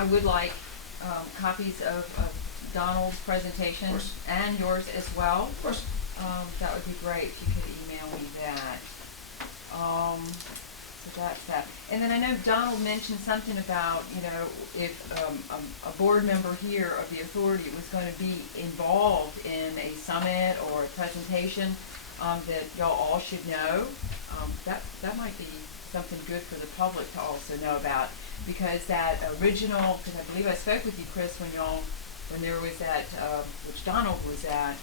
I would like copies of Donald's presentation and yours as well. Of course. That would be great if you could email me that. So that's that. And then I know Donald mentioned something about, you know, if a board member here of the authority was going to be involved in a summit or a presentation that y'all all should know. That might be something good for the public to also know about, because that original, because I believe I spoke with you, Chris, when there was that, which Donald was at,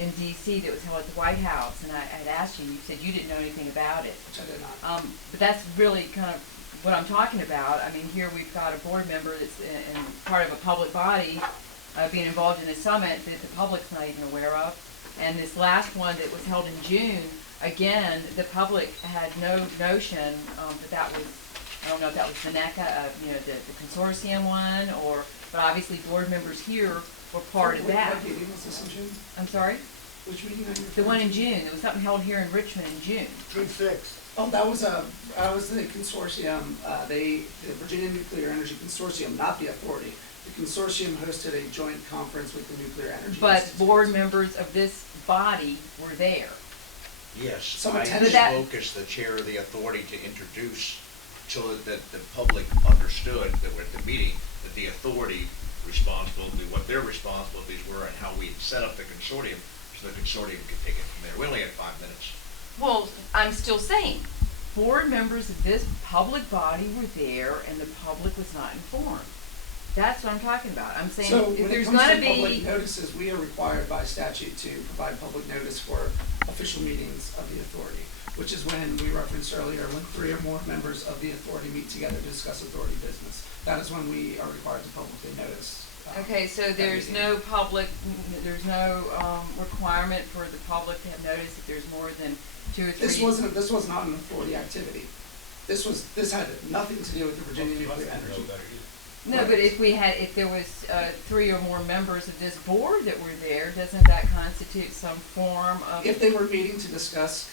in D.C. that was held at the White House, and I had asked you, and you said you didn't know anything about it. Which I did not. But that's really kind of what I'm talking about. I mean, here we've got a board member that's in part of a public body being involved in a summit that the public's not even aware of. And this last one that was held in June, again, the public had no notion that was, I don't know if that was the NECA, you know, the consortium one, but obviously board members here were part of that. What meeting was this in June? I'm sorry? Which meeting are you The one in referring to? June. There was something held here in Richmond in June. June 6th. Oh, that was the consortium, the Virginia Nuclear Energy Consortium, not the authority. The consortium hosted a joint conference with the Nuclear Energy But Institute. board members of this body were there. Yes, Some I attended spoke as the chair of the authority to introduce, so that the public understood that we're at the meeting, that the authority responsibility, what their responsibilities were, and how we set up the consortium, so the consortium could take it from there. We only had 5 minutes. Well, I'm still saying, board members of this public body were there and the public was not informed. That's what I'm talking about. I'm saying So if when it there's comes gonna to be, public notices, we are required by statute to provide public notice for official meetings of the authority, which is when we referenced earlier, when 3 or more members of the authority meet together to discuss authority business. That is when we are required to publicly notice. okay, so there's no requirement for the public to have notice if there's more than 2 or 3. This was not an authority activity. This had nothing to do with the Virginia Nuclear Energy. No, Right. but if there was 3 or more members of this board that were there, doesn't that constitute some form of? If they were meeting to discuss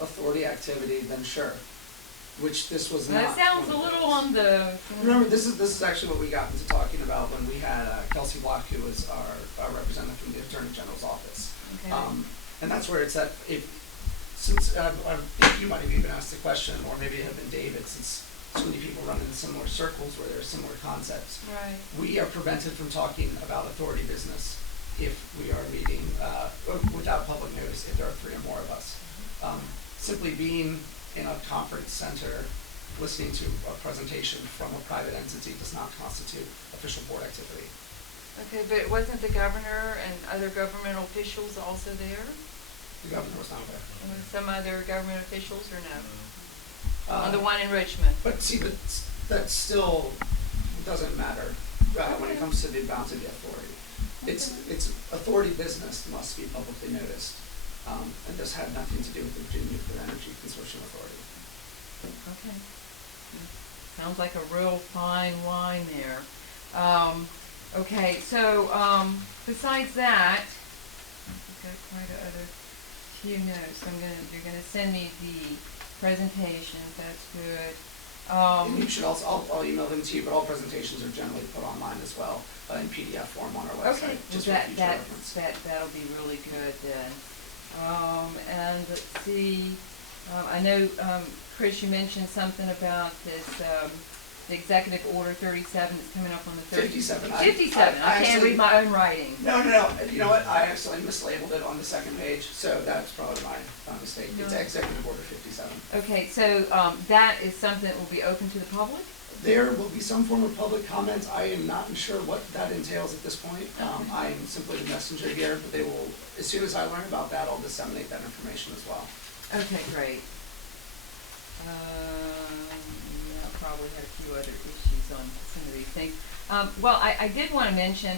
authority activity, then sure. Which this was not. That sounds a one of little those. on the. Remember, this is actually what we got into talking about when we had Kelsey Block, who was our representative from the Attorney General's office. Okay. And that's where it's at. Since I think you might have even asked the question, or maybe it had been David, since so many people run in similar circles where there are similar concepts. Right. We are prevented from talking about authority business if we are meeting without public notice, if there are 3 or more of us. Simply being in a conference center, listening to a presentation from a private entity does not constitute official board activity. Okay, but wasn't the governor and other governmental officials also there? The governor was not there. And some other government officials or no? Uh, On the one in Richmond? But see, that still doesn't matter when it comes to the bounds of the authority. It's authority business must be publicly noticed, and this had nothing to do with the Virginia Nuclear Energy Consortium Authority. Okay. Sounds like a real fine line there. Okay, so besides that, I've got quite a few notes. You're gonna send me the presentations. That's good. And you should also, I'll email them to you, but all presentations are generally put online as well in PDF form on our website. Okay, Just well, for future reference. that'll be really good then. And let's see, I know, Chris, you mentioned something about this, the executive order 37 that's coming up on the 57. 57, I can't actually- read my own writing. No. You know what? I actually mislabeled it on the second page, so that's probably my mistake. It's No. Executive Order 57. Okay, so, that is something that will be open to the public? There will be some form of public comment. I am not sure what that entails at this point. I am simply the messenger here, but they will, as soon as I learn about that, I'll disseminate that information as well. Okay, great. Yeah, I probably had a few other issues on some of these things. Well, I did want to mention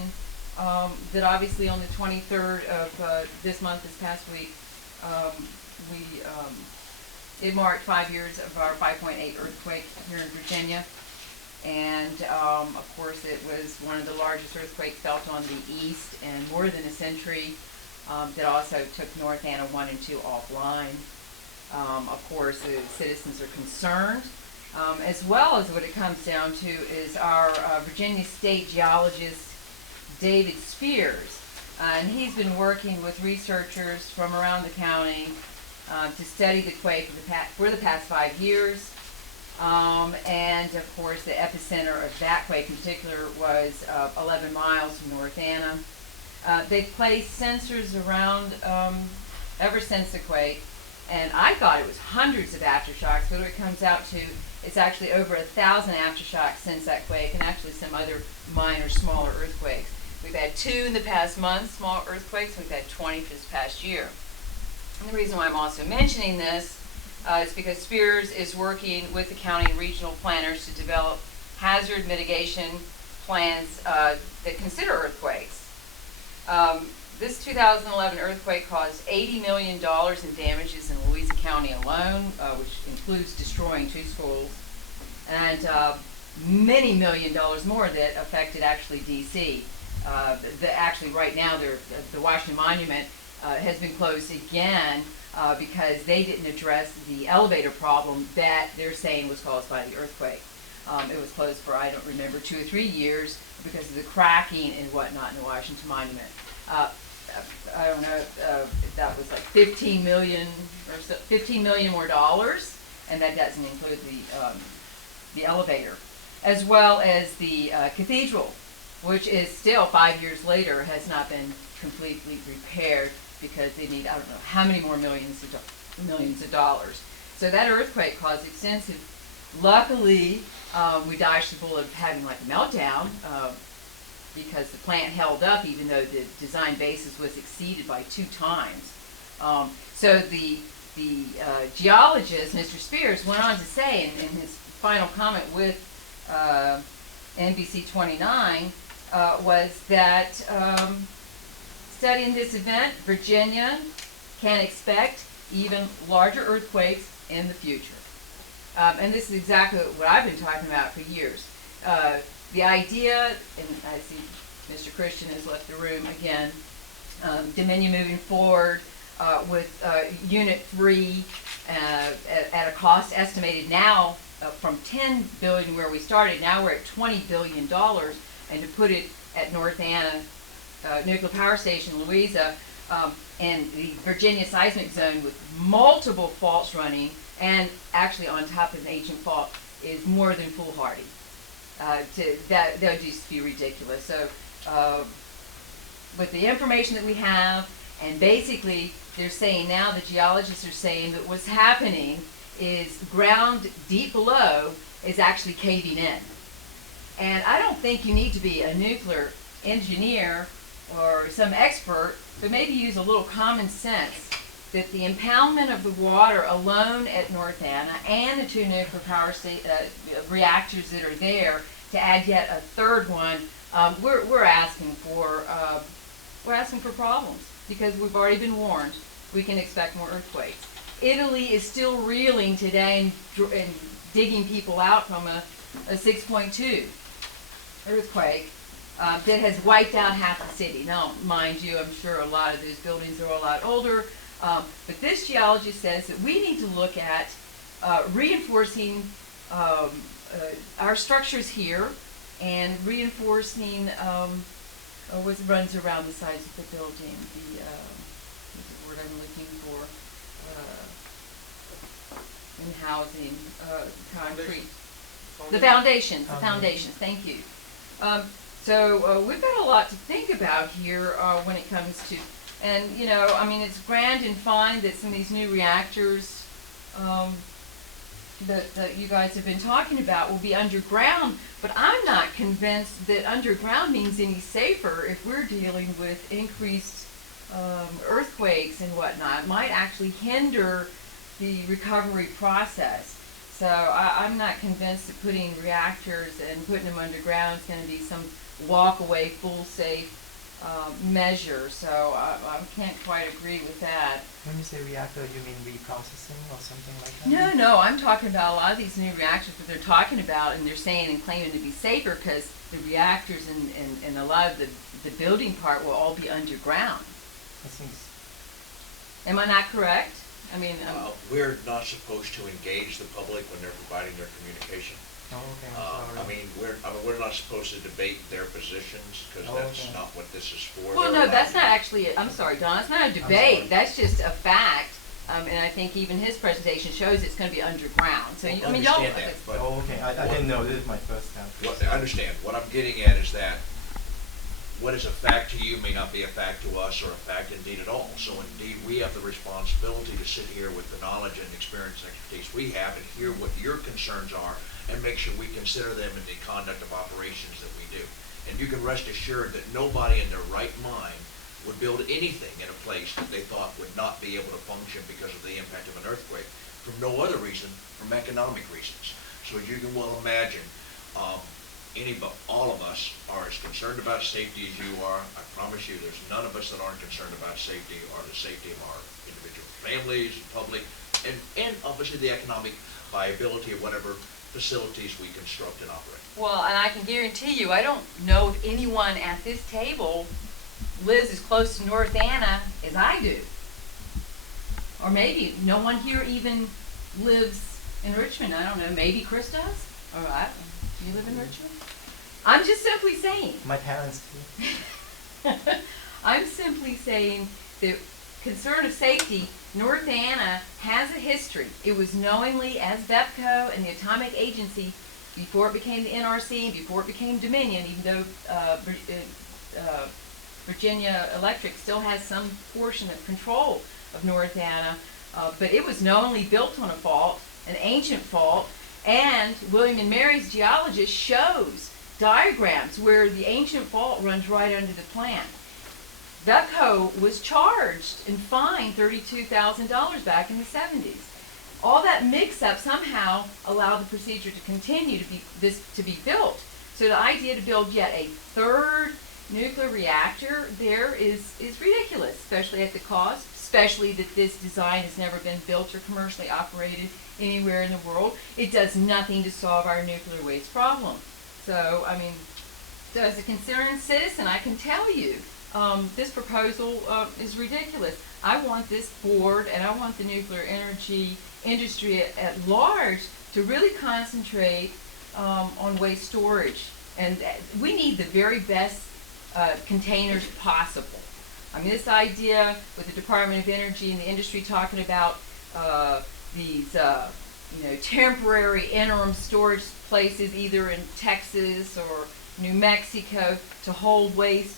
that obviously on the 23rd of this month, this past week, it marked 5 years of our 5.8 earthquake here in Virginia. And of course, it was one of the largest earthquakes felt on the east in more than a century. That also took North Anna 1 and 2 offline. Of course, the citizens are concerned as well as what it comes down to is our Virginia State geologist David Spears. And he's been working with researchers from around the county to study the quake for the past 5 years. And of course the epicenter of that quake in particular was 11 miles from North Anna. They've placed sensors around ever since the quake, and I thought it was hundreds of aftershocks, but what it comes out to, it's actually over 1,000 aftershocks since that quake, and actually some other minor, smaller earthquakes. We've had 2 in the past month, small earthquakes. We've had 20 for this past year. And the reason why I'm also mentioning this is because Spears is working with the county and regional planners to develop hazard mitigation plans that consider earthquakes. This 2011 earthquake caused $80 million in damages in Louisa County alone, which includes destroying 2 schools, and many $1 million more that affected actually D.C. Actually, right now, the Washington Monument has been closed again because they didn't address the elevator problem that they're saying was caused by the earthquake. It was closed for, I don't remember, 2 or 3 years because of the cracking and whatnot in the Washington Monument. I don't know, that was like 15 million or so, 15 million more dollars, and that doesn't include the elevator, as well as the cathedral, which is still 5 years later has not been completely repaired because they need, I don't know how many more millions of dollars. So that earthquake caused extensive. Luckily, we dodged the bullet of having like a meltdown. Because the plant held up even though the design basis was exceeded by 2 times. So the geologist, Mr. Spears, went on to say in his final comment with NBC 29 was that studying this event, Virginia can expect even larger earthquakes in the future. And this is exactly what I've been talking about for years. The idea, and I see Mr. Christian has left the room again, Dominion moving forward with Unit 3 at a cost estimated now from $10 billion where we started, now we're at $20 billion, and to put it at North Anna Nuclear Power Station, Louisa, and the Virginia seismic zone with multiple faults running, and actually on top of an ancient fault, is more than foolhardy. That would just be ridiculous. So with the information that we have, and basically they're saying now, the geologists are saying that what's happening is ground deep below is actually caving in. And I don't think you need to be a nuclear engineer or some expert, but maybe use a little common sense that the impoundment of the water alone at North Anna and the 2 nuclear power reactors that are there, to add yet a 3rd one, we're asking for problems because we've already been warned. We can expect more earthquakes. Italy is still reeling today and digging people out from a 6.2 earthquake that has wiped out half the city. Now, mind you, I'm sure a lot of those buildings are a lot older. But this geologist says that we need to look at reinforcing our structures here and reinforcing what runs around the sides of the building. What's the word I'm looking for? In housing, concrete. The foundations. The foundations. Thank you. So we've got a lot to think about here when it comes to. And, you know, I mean, it's grand and fine that some of these new reactors that you guys have been talking about will be underground, but I'm not convinced that underground means any safer if we're dealing with increased earthquakes and whatnot. It might actually hinder the recovery process. So I'm not convinced that putting reactors and putting them underground is going to be some walk-away, full-safe measure, so I can't quite agree with that. When you say reactor, you mean reprocessing or something like that? No, I'm talking about a lot of these new reactors that they're talking about, and they're saying and claiming to be safer because the reactors and a lot of the building part will all be underground. That seems... Am I not correct? I mean, We're not supposed to engage the public when they're providing their communication. Oh, okay, I'm sorry. We're not supposed to debate their positions, because Oh, that's okay. not what this is for. well, They're no, that's allowed not to- actually, I'm sorry, Don, it's not a sorry. debate, that's just a fact. And I think even his presentation shows it's gonna be underground, so, Well, I mean, y'all. understand that, but- Oh, okay, I didn't know, this is my first time. I understand. What I'm getting at is that what is a fact to you may not be a fact to us, or a fact indeed at all. So indeed, we have the responsibility to sit here with the knowledge and experience and expertise we have and hear what your concerns are and make sure we consider them in the conduct of operations that we do. And you can rest assured that nobody in their right mind would build anything in a place that they thought would not be able to function because of the impact of an earthquake, from no other reason, from economic reasons. So as you can well imagine, all of us are as concerned about safety as you are. I promise you, there's none of us that aren't concerned about safety or the safety of our individual families, public, and obviously the economic viability of whatever facilities we construct and operate. Well, and I can guarantee you, I don't know if anyone at this table lives as close to North Anna as I do. Or maybe no one here even lives in Richmond, I don't know, maybe Chris does? All right, do you live in Richmond? I'm just simply saying. My parents too. I'm simply saying that concern of safety, North Anna has a history. It was knowingly, as BEPCO and the Atomic Agency, before it became the NRC and before it became Dominion, even though Virginia Electric still has some portion of control of North Anna, but it was knowingly built on a fault, an ancient fault, and William and Mary's geologist shows diagrams where the ancient fault runs right under the plant. BEPCO was charged and fined $32,000 back in the 70s. All that mix-up somehow allowed the procedure to continue to be built. So the idea to build yet a third nuclear reactor there is ridiculous, especially at the cost, especially that this design has never been built or commercially operated anywhere in the world. It does nothing to solve our nuclear waste problem. So, I mean, as a concerned citizen, I can tell you, this proposal is ridiculous. I want this board and I want the nuclear energy industry at large to really concentrate on waste storage. And we need the very best containers possible. I mean, this idea with the Department of Energy and the industry talking about these temporary interim storage places either in Texas or New Mexico to hold waste,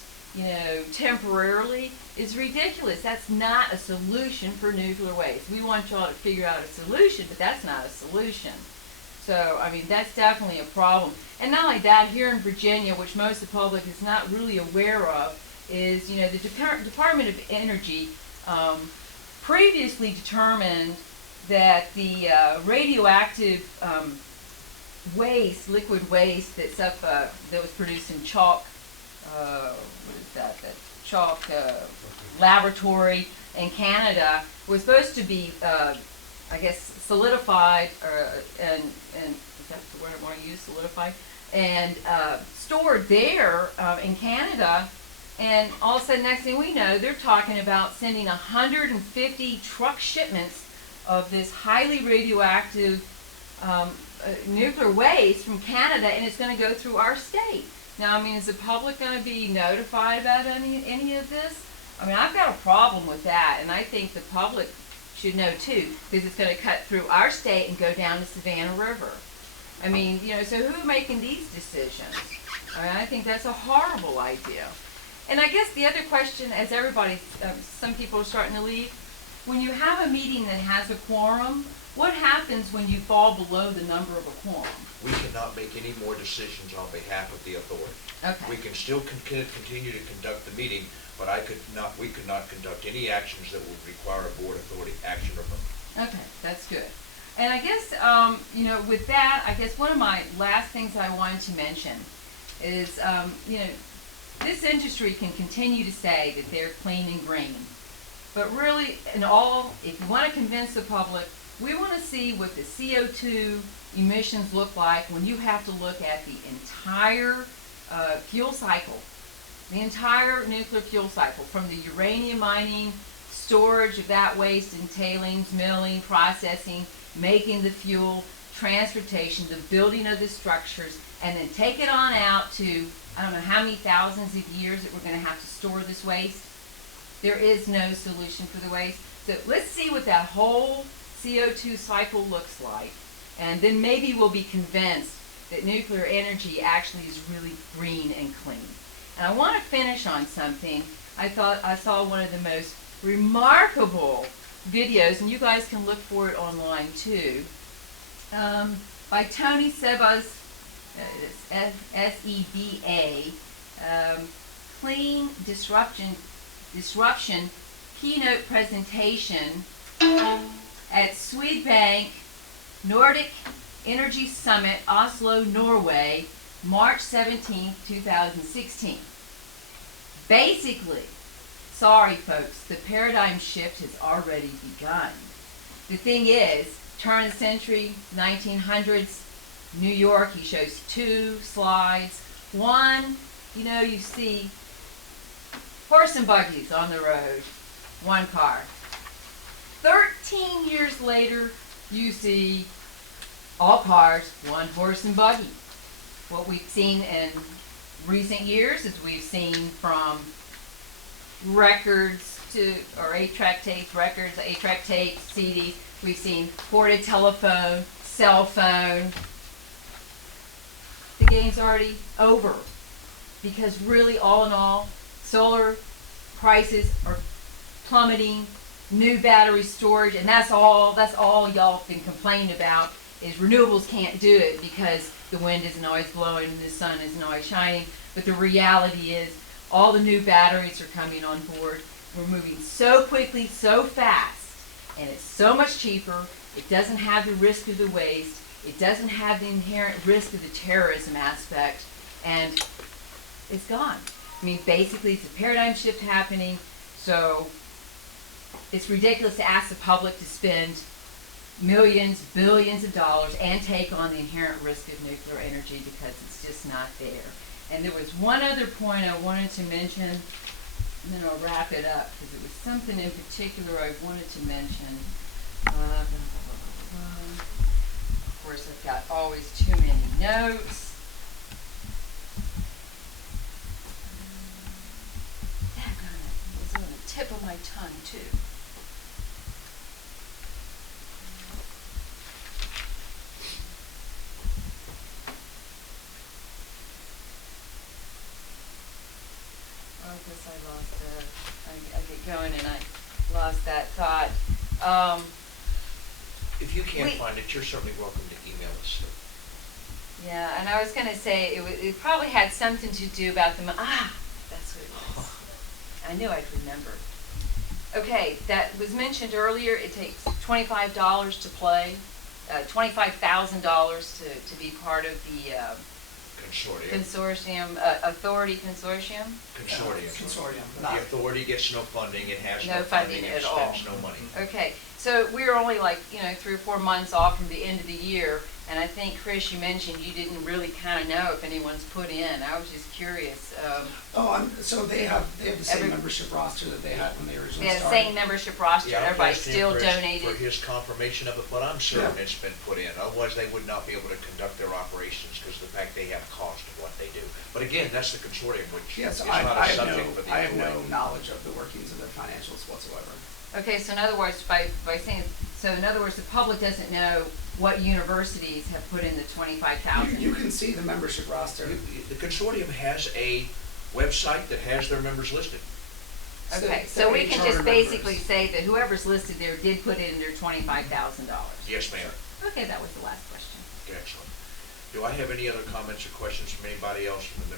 temporarily is ridiculous. That's not a solution for nuclear waste. We want y'all to figure out a solution, but that's not a solution. So, I mean, that's definitely a problem. And not only that, here in Virginia, which most of the public is not really aware of, is, the Department of Energy previously determined that the radioactive waste, liquid waste that was produced in chalk, that chalk laboratory in Canada was supposed to be, solidified, and is that the word I want to use, solidified, and stored there in Canada. And all of a sudden, next thing we know, they're talking about sending 150 truck shipments of this highly radioactive nuclear waste from Canada, and it's going to go through our state. Now, I mean, is the public going to be notified about any of this? I mean, I've got a problem with that, and I think the public should know too, because it's going to cut through our state and go down the Savannah River. I mean, so who's making these decisions? I mean, I think that's a horrible idea. And I guess the other question, as everybody, some people are starting to leave, when you have a meeting that has a quorum, what happens when you fall below the number of a quorum? We cannot make any more decisions on behalf of the authority. Okay. We can still continue to conduct the meeting, but we could not conduct any actions that would require a board authority action or vote. Okay, that's good. And I guess, with that, I guess one of my last things I wanted to mention is, this industry can continue to say that they're clean and green. But really, if you want to convince the public, we want to see what the CO2 emissions look like when you have to look at the entire fuel cycle, the entire nuclear fuel cycle, from the uranium mining storage of that waste and tailings, milling, processing, making the fuel, transportation, the building of the structures, and then take it on out to, I don't know how many thousands of years that we're going to have to store this waste. There is no solution for the waste. So let's see what that whole CO2 cycle looks like, and then maybe we'll be convinced that nuclear energy actually is really green and clean. And I want to finish on something. I thought I saw one of the most remarkable videos, and you guys can look for it online too, by Tony Seba's, S-E-B-A, Clean Disruption keynote presentation at Swedbank Nordic Energy Summit, Oslo, Norway, March 17, 2016. Basically, sorry folks, the paradigm shift has already begun. The thing is, turn of the century, 1900s, New York, he shows 2 slides. One, you see horse and buggies on the road, 1 car. 13 years later, you see all cars, 1 horse and buggy. What we've seen in recent years is we've seen from records or 8-track tapes, records, 8-track tapes, CDs. We've seen ported telephone, cell phone. The game's already over because really, all in all, solar prices are plummeting. New battery storage, and that's all y'all been complaining about, is renewables can't do it because the wind isn't always blowing and the sun isn't always shining. But the reality is all the new batteries are coming on board. We're moving so quickly, so fast, and it's so much cheaper. It doesn't have the risk of the waste. It doesn't have the inherent risk of the terrorism aspect, and it's gone. I mean, basically, it's a paradigm shift happening, so it's ridiculous to ask the public to spend millions, billions of dollars and take on the inherent risk of nuclear energy because it's just not there. And there was one other point I wanted to mention, and then I'll wrap it up because it was something in particular I wanted to mention. Of course, I've got always too many notes. It's on the tip of my tongue, too. I guess I lost that. I get going and I lost that thought. If you can't find it, you're certainly welcome to email us. Yeah, and I was going to say it probably had something to do about the that's what it was. I knew I'd remember. Okay, that was mentioned earlier. It takes $25 to play, $25,000 to be part of the Consortium, Authority Consortium. Consortium. The authority gets no funding, it has No no funding, funding it at all. spends no money. Okay, so we're only 3 or 4 months off from the end of the year, and I think, Chris, you mentioned you didn't really kind of know if anyone's put in. I was just curious. So they have the same membership roster that they had when they originally Yeah, started. same membership roster, Yeah, everybody I've asked him still for donated. his confirmation of it, but I'm certain Yeah. it's been put in. Otherwise, they would not be able to conduct their operations because of the fact they have a cost of what they do. But again, that's the consortium, which Yes, is I not a have subject for the I have no authority. knowledge of the workings of their financials whatsoever. Okay, so in other words, by saying, the public doesn't know what universities have put in the 25,000. You can see the membership roster. The consortium has a website that has their members listed. Okay, So so we can charter just basically members. say that whoever's listed there did put in their $25,000. Yes, ma'am. Okay, that was the last question. Excellent. Do I have any other comments or questions from anybody else from the